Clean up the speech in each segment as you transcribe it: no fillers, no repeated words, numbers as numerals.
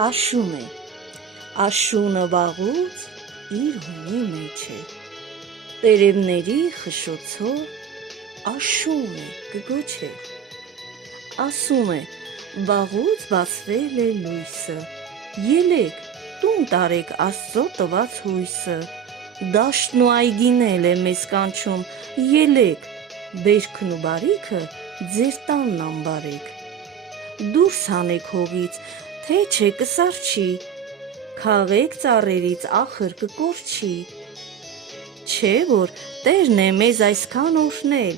Աշուն է, աշունը վաղուց իր հունի մեջ է, տերևների խշոցով աշուն է կգոչե, ասում է վաղուց բացվել է լույսը, ելեք տուն տարեք Աստծո տված հույսը, դաշտն ու այգինել է մեզ կանչում, ելեք բերքն ու բարիքը ձեր տանն ամբարեք, դուրս հանեք հողից, թե չէ կսարչի, քաղեք ծառերից ախր կկորչի, չէ որ Տերն է մեզ այսքան օրհնել,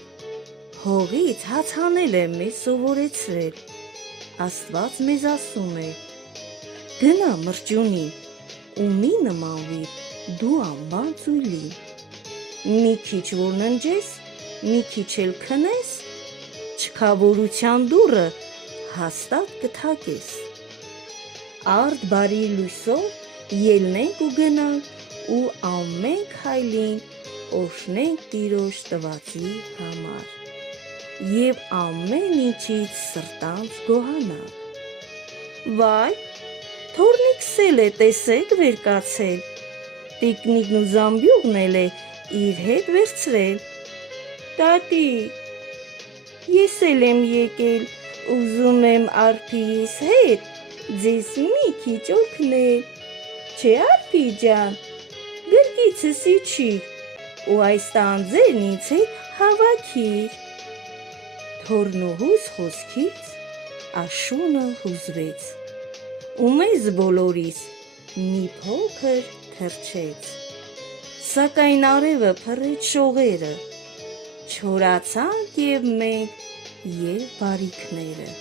հողից հաց հանել է մեզ սովորեցրել, Աստված մեզ ասում է, գնա մրջյունին, ու մի նմանվիր դու անբան ծույլին, մի քիչ որ ննջես, մի քիչ էլ քնես, չքավորության դուռը հաստատ կթակես, արդ բարի լույսով ելնենք ու գնանք ու ամեն քայլին օրհնենք Տիրոջ տվածի համար և ամեն ինչից սրտանց գոհանանք, վայ, թոռնիկս էլ է տեսեք վեր կացել, տիկնիկն ու զամբյուղն էլ է իր հետ վերցրել, տատի, ես էլ եմ եկել, ուզում եմ արփիիս հետ ձեզ մի քիչ օգնել, չէ արփի ջան, գրկիցս իջիր ու այս տանձերն ինձ հետ հավաքիր, թոռնուհուս խոսքից աշունը հուզվեց ու մեզ բոլորիս մի փոքր թռչեց, սակայն արևը փռեց շողերը, չորացանք և մենք և բարիքները,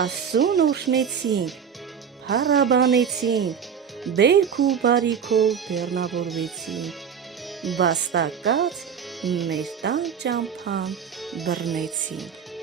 Աստծուն օրհնեցինք, փառաբանեցինք, բերք ու բարիքով բեռնավորվեցինք, վաստակած մեր տան ճամփան բռնեցինք։